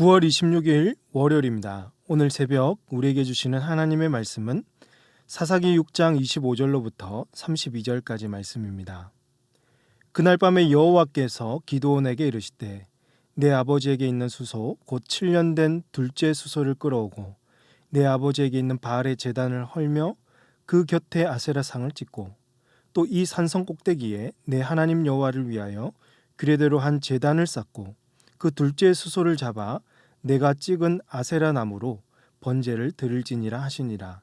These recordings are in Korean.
9월 26일 월요일입니다. 오늘 새벽 우리에게 주시는 하나님의 말씀은 사사기 6장 25절로부터 32절까지 말씀입니다. 그날 밤에 여호와께서 기드온에게 이르시되 내 아버지에게 있는 수소 곧 7년 된 둘째 수소를 끌어오고 내 아버지에게 있는 바알의 제단을 헐며 그 곁에 아세라 상을 찍고 또 이 산성 꼭대기에 내 하나님 여호와를 위하여 규례대로 한 제단을 쌓고 그 둘째 수소를 잡아 내가 찍은 아세라 나무로 번제를 드릴지니라 하시니라.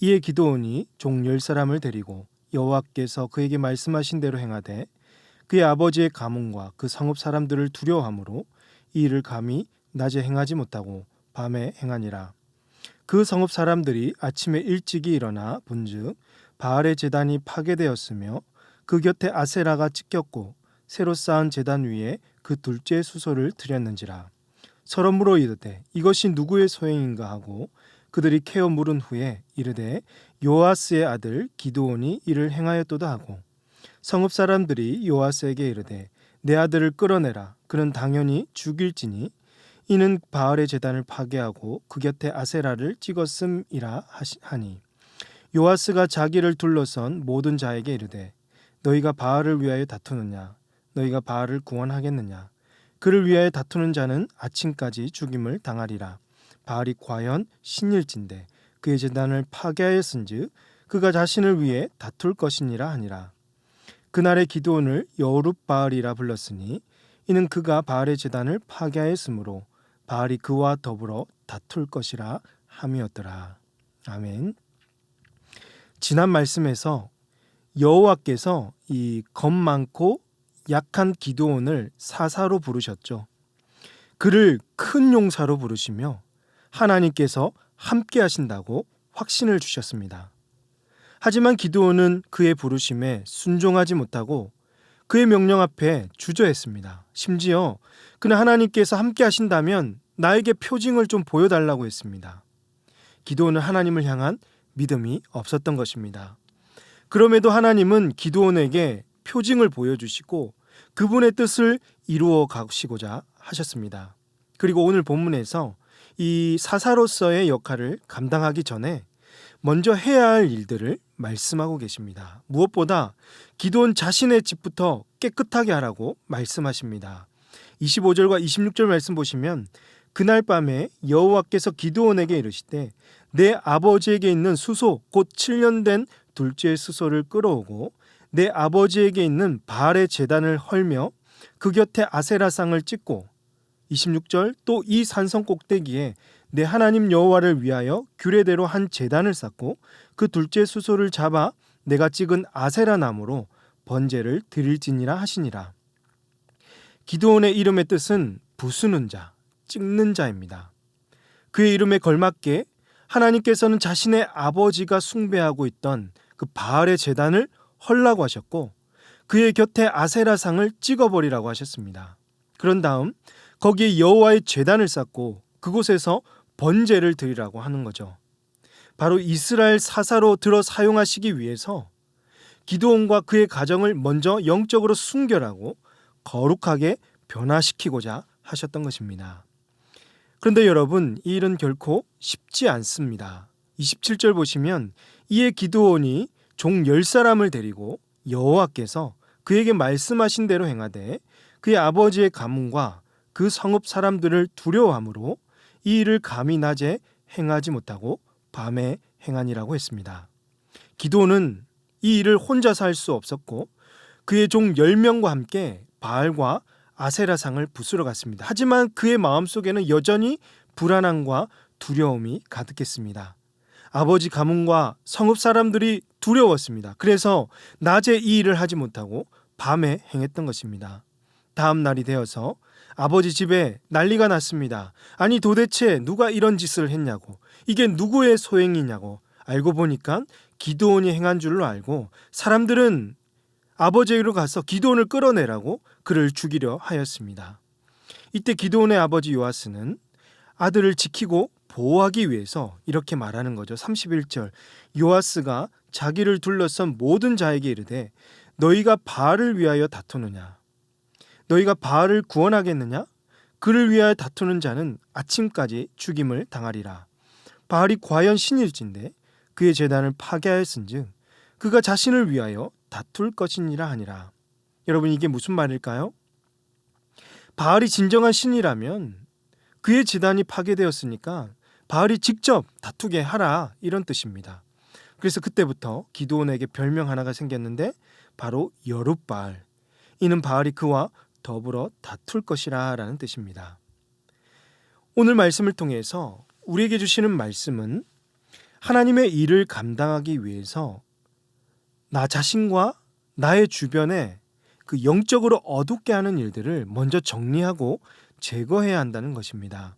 이에 기드온이 종 10사람을 데리고 여호와께서 그에게 말씀하신 대로 행하되 그의 아버지의 가문과 그 성읍 사람들을 두려워하므로 이 일을 감히 낮에 행하지 못하고 밤에 행하니라. 그 성읍 사람들이 아침에 일찍이 일어나 본즉 바알의 제단이 파괴되었으며 그 곁에 아세라가 찍혔고 새로 쌓은 제단 위에 그 둘째 수소를 드렸는지라. 서로 물어 이르되 이것이 누구의 소행인가 하고 그들이 캐어 물은 후에 이르되 요아스의 아들 기드온이 이를 행하였도다 하고 성읍 사람들이 요아스에게 이르되 내 아들을 끌어내라. 그는 당연히 죽일지니 이는 바알의 제단을 파괴하고 그 곁에 아세라를 찍었음이라 하니 요아스가 자기를 둘러선 모든 자에게 이르되 너희가 바알을 위하여 다투느냐 너희가 바알을 구원하겠느냐 그를 위하여 다투는 자는 아침까지 죽임을 당하리라. 바알이 과연 신일진데 그의 제단을 파괴하였은즉 그가 자신을 위해 다툴 것이니라 하니라. 그날의 기드온을 여룹바알이라 불렀으니 이는 그가 바알의 제단을 파괴하였으므로 바알이 그와 더불어 다툴 것이라 함이었더라. 아멘. 지난 말씀에서 여호와께서 이 겁 많고 약한 기드온을 사사로 부르셨죠. 그를 큰 용사로 부르시며 하나님께서 함께 하신다고 확신을 주셨습니다. 하지만 기드온은 그의 부르심에 순종하지 못하고 그의 명령 앞에 주저했습니다. 심지어 그는 하나님께서 함께 하신다면 나에게 표징을 좀 보여달라고 했습니다. 기드온은 하나님을 향한 믿음이 없었던 것입니다. 그럼에도 하나님은 기드온에게 표징을 보여주시고 그분의 뜻을 이루어 가시고자 하셨습니다. 그리고 오늘 본문에서 이 사사로서의 역할을 감당하기 전에 먼저 해야 할 일들을 말씀하고 계십니다. 무엇보다 기드온 자신의 집부터 깨끗하게 하라고 말씀하십니다. 25절과 26절 말씀 보시면 그날 밤에 여호와께서 기드온에게 이르시되 내 아버지에게 있는 수소 곧 7년 된 둘째 수소를 끌어오고 내 아버지에게 있는 바알의 제단을 헐며 그 곁에 아세라상을 찍고 26절 또 이 산성 꼭대기에 내 하나님 여호와를 위하여 규례대로 한 제단을 쌓고 그 둘째 수소를 잡아 내가 찍은 아세라 나무로 번제를 드릴지니라 하시니라. 기드온의 이름의 뜻은 부수는 자, 찍는 자입니다. 그의 이름에 걸맞게 하나님께서는 자신의 아버지가 숭배하고 있던 그 바알의 제단을 헐라고 하셨고 그의 곁에 아세라상을 찍어버리라고 하셨습니다. 그런 다음 거기에 여호와의 제단을 쌓고 그곳에서 번제를 드리라고 하는 거죠. 바로 이스라엘 사사로 들어 사용하시기 위해서 기드온과 그의 가정을 먼저 영적으로 순결하고 거룩하게 변화시키고자 하셨던 것입니다. 그런데 여러분, 이 일은 결코 쉽지 않습니다. 27절 보시면 이에 기드온이 종 10사람을 데리고 여호와께서 그에게 말씀하신 대로 행하되 그의 아버지의 가문과 그 성읍 사람들을 두려워하므로 이 일을 감히 낮에 행하지 못하고 밤에 행하니라고 했습니다. 기드온은 이 일을 혼자서 할 수 없었고 그의 종 10명과 함께 바알과 아세라상을 부수러 갔습니다. 하지만 그의 마음속에는 여전히 불안함과 두려움이 가득했습니다. 아버지 가문과 성읍 사람들이 두려웠습니다. 그래서 낮에 이 일을 하지 못하고 밤에 행했던 것입니다. 다음 날이 되어서 아버지 집에 난리가 났습니다. 아니 도대체 누가 이런 짓을 했냐고, 이게 누구의 소행이냐고. 알고 보니까 기드온이 행한 줄로 알고 사람들은 아버지에게로 가서 기드온을 끌어내라고 그를 죽이려 하였습니다. 이때 기드온의 아버지 요아스는 아들을 지키고 보호하기 위해서 이렇게 말하는 거죠. 31절 요아스가 자기를 둘러싼 모든 자에게 이르되 너희가 바알을 위하여 다투느냐 너희가 바알을 구원하겠느냐 그를 위하여 다투는 자는 아침까지 죽임을 당하리라. 바알이 과연 신일진데 그의 제단을 파괴하였은즉 그가 자신을 위하여 다툴 것이니라 하니라. 여러분, 이게 무슨 말일까요? 바알이 진정한 신이라면 그의 제단이 파괴되었으니까 바알이 직접 다투게 하라, 이런 뜻입니다. 그래서 그때부터 기드온에게 별명 하나가 생겼는데 바로 여룻바알. 이는 바알이 그와 더불어 다툴 것이라 라는 뜻입니다. 오늘 말씀을 통해서 우리에게 주시는 말씀은 하나님의 일을 감당하기 위해서 나 자신과 나의 주변에 그 영적으로 어둡게 하는 일들을 먼저 정리하고 제거해야 한다는 것입니다.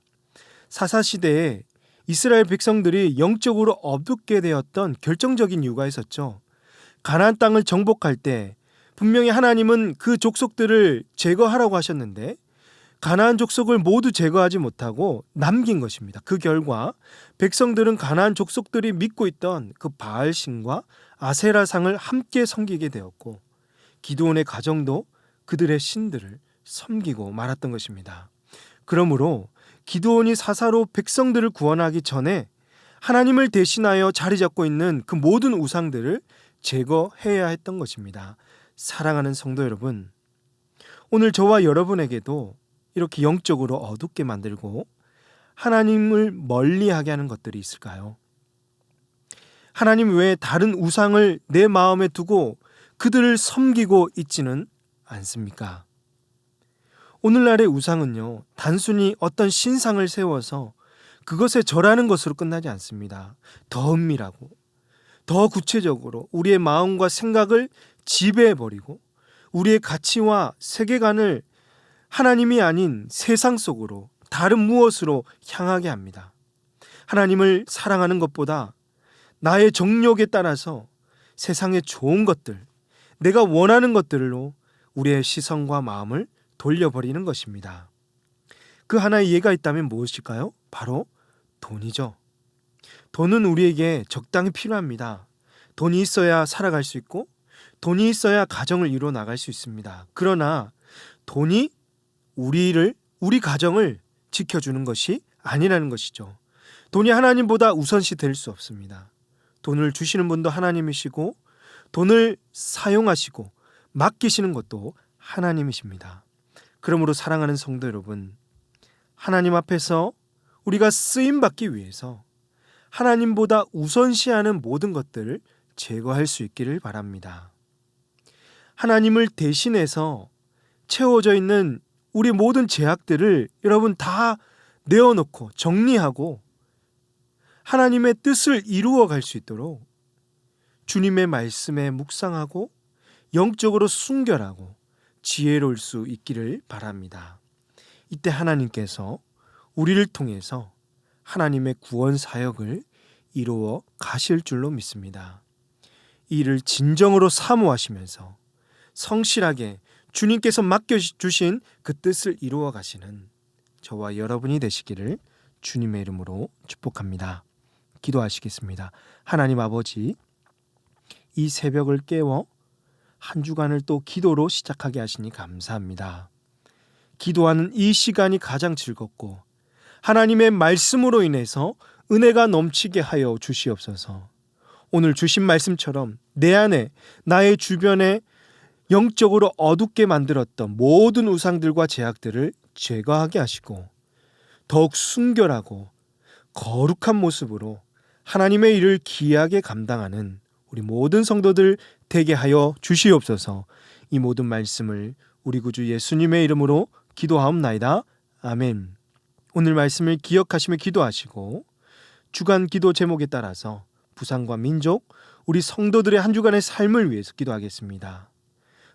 사사시대에 이스라엘 백성들이 영적으로 어둡게 되었던 결정적인 이유가 있었죠. 가나안 땅을 정복할 때 분명히 하나님은 그 족속들을 제거하라고 하셨는데 가나안 족속을 모두 제거하지 못하고 남긴 것입니다. 그 결과 백성들은 가나안 족속들이 믿고 있던 그 바알신과 아세라상을 함께 섬기게 되었고 기드온의 가정도 그들의 신들을 섬기고 말았던 것입니다. 그러므로 기드온이 사사로 백성들을 구원하기 전에 하나님을 대신하여 자리 잡고 있는 그 모든 우상들을 제거해야 했던 것입니다. 사랑하는 성도 여러분, 오늘 저와 여러분에게도 이렇게 영적으로 어둡게 만들고 하나님을 멀리하게 하는 것들이 있을까요? 하나님 외에 다른 우상을 내 마음에 두고 그들을 섬기고 있지는 않습니까? 오늘날의 우상은요, 단순히 어떤 신상을 세워서 그것에 절하는 것으로 끝나지 않습니다. 더 은밀하고 더 구체적으로 우리의 마음과 생각을 지배해버리고 우리의 가치와 세계관을 하나님이 아닌 세상 속으로 다른 무엇으로 향하게 합니다. 하나님을 사랑하는 것보다 나의 정욕에 따라서 세상의 좋은 것들, 내가 원하는 것들로 우리의 시선과 마음을 돌려버리는 것입니다. 그 하나의 예가 있다면 무엇일까요? 바로 돈이죠. 돈은 우리에게 적당히 필요합니다. 돈이 있어야 살아갈 수 있고 돈이 있어야 가정을 이루어 나갈 수 있습니다. 그러나 돈이 우리 가정을 지켜주는 것이 아니라는 것이죠. 돈이 하나님보다 우선시 될 수 없습니다. 돈을 주시는 분도 하나님이시고 돈을 사용하시고 맡기시는 것도 하나님이십니다. 그러므로 사랑하는 성도 여러분, 하나님 앞에서 우리가 쓰임받기 위해서 하나님보다 우선시하는 모든 것들을 제거할 수 있기를 바랍니다. 하나님을 대신해서 채워져 있는 우리 모든 죄악들을 여러분 다 내어놓고 정리하고 하나님의 뜻을 이루어 갈 수 있도록 주님의 말씀에 묵상하고 영적으로 순결하고 지혜로울 수 있기를 바랍니다. 이때 하나님께서 우리를 통해서 하나님의 구원 사역을 이루어 가실 줄로 믿습니다. 이 일을 진정으로 사모하시면서 성실하게 주님께서 맡겨주신 그 뜻을 이루어 가시는 저와 여러분이 되시기를 주님의 이름으로 축복합니다. 기도하시겠습니다. 하나님 아버지, 이 새벽을 깨워 한 주간을 또 기도로 시작하게 하시니 감사합니다. 기도하는 이 시간이 가장 즐겁고 하나님의 말씀으로 인해서 은혜가 넘치게 하여 주시옵소서. 오늘 주신 말씀처럼 내 안에 나의 주변에 영적으로 어둡게 만들었던 모든 우상들과 제약들을 제거하게 하시고 더욱 순결하고 거룩한 모습으로 하나님의 일을 기이하게 감당하는 우리 모든 성도들 되게 하여 주시옵소서. 이 모든 말씀을 우리 구주 예수님의 이름으로 기도하옵나이다. 아멘. 오늘 말씀을 기억하시며 기도하시고 주간 기도 제목에 따라서 부산과 민족, 우리 성도들의 한 주간의 삶을 위해서 기도하겠습니다.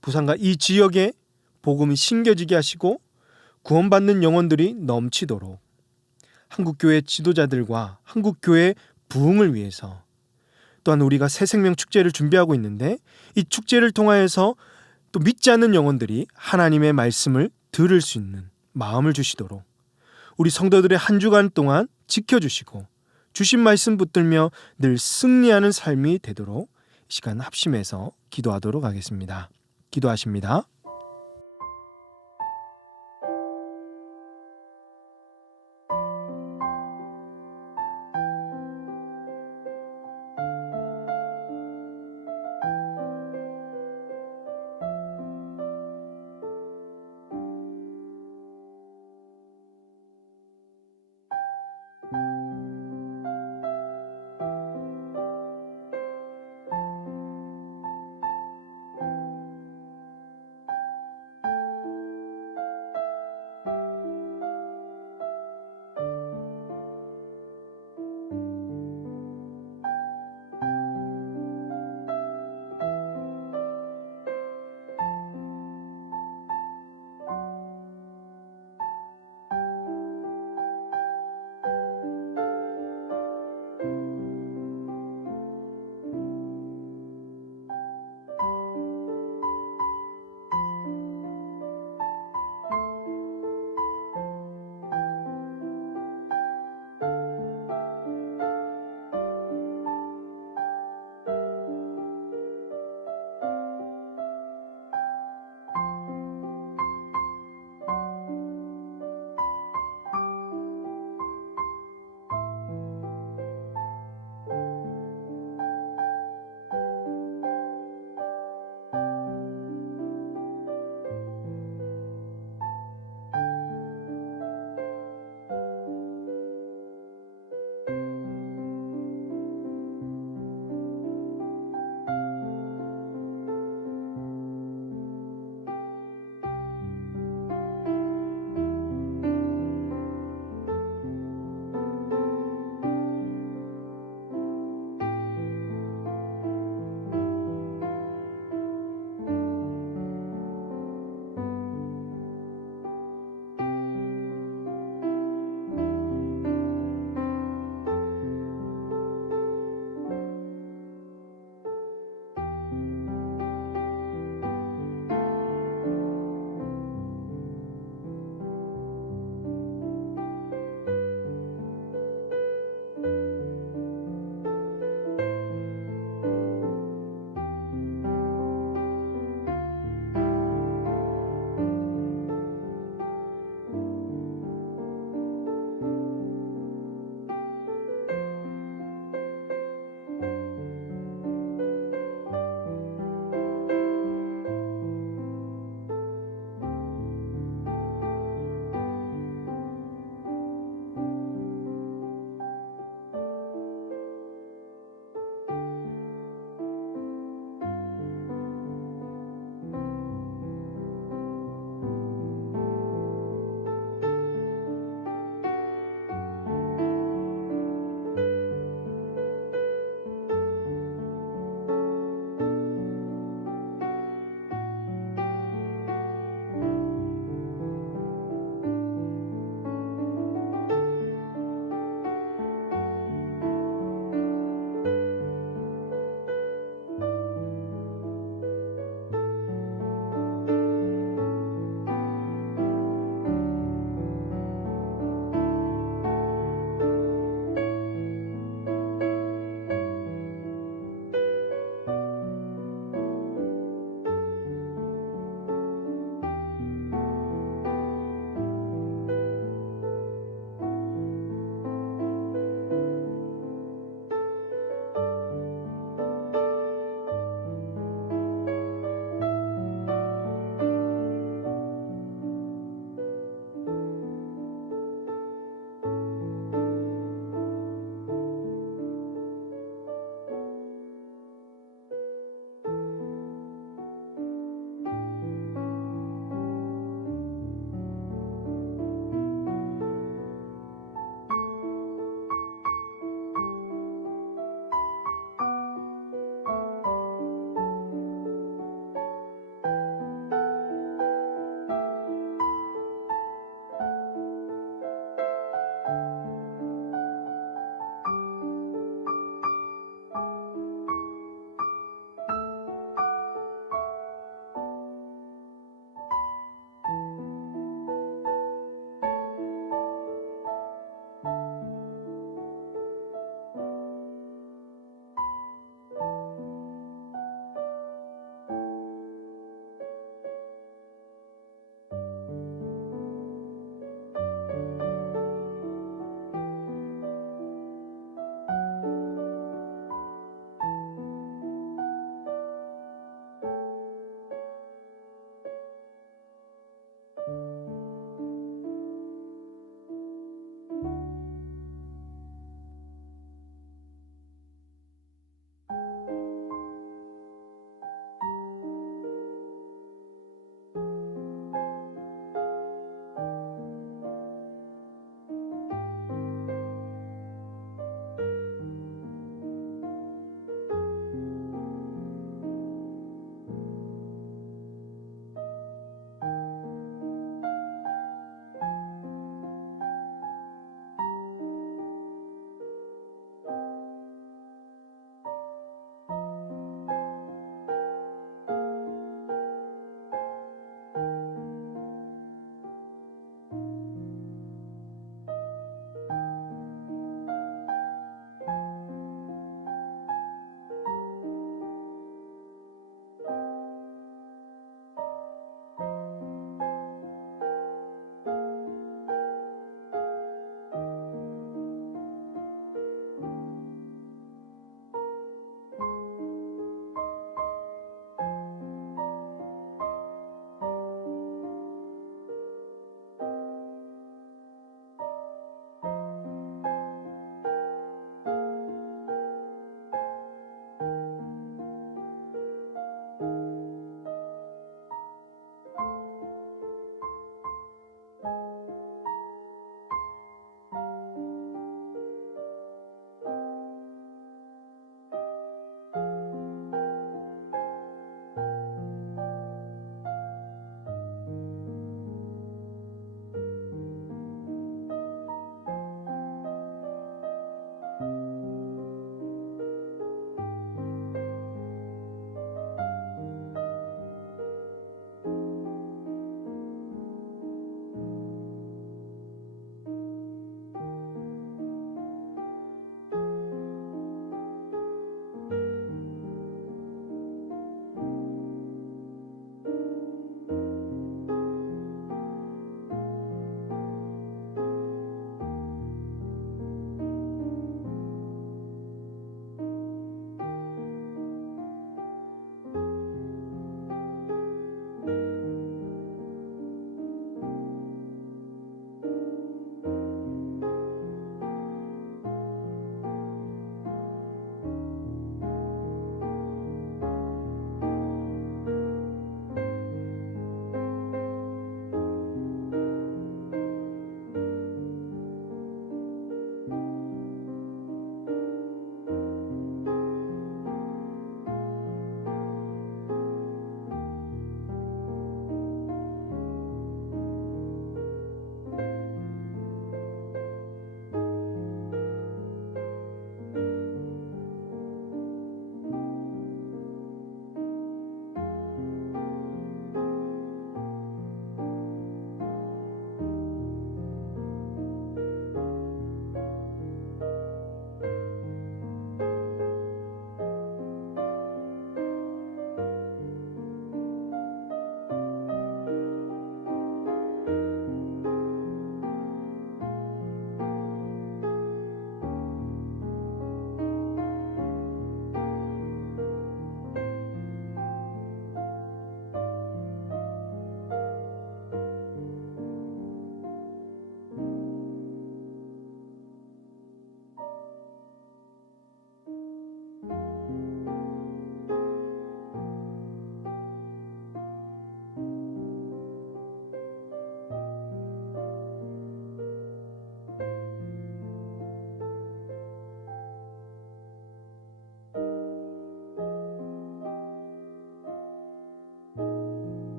부산과 이 지역에 복음이 심겨지게 하시고 구원받는 영혼들이 넘치도록 한국교회 지도자들과 한국교회 부흥을 위해서 또한 우리가 새 생명 축제를 준비하고 있는데 이 축제를 통하여서 또 믿지 않는 영혼들이 하나님의 말씀을 들을 수 있는 마음을 주시도록 우리 성도들의 한 주간 동안 지켜주시고 주신 말씀 붙들며 늘 승리하는 삶이 되도록 이 시간 합심해서 기도하도록 하겠습니다. 기도하십니다.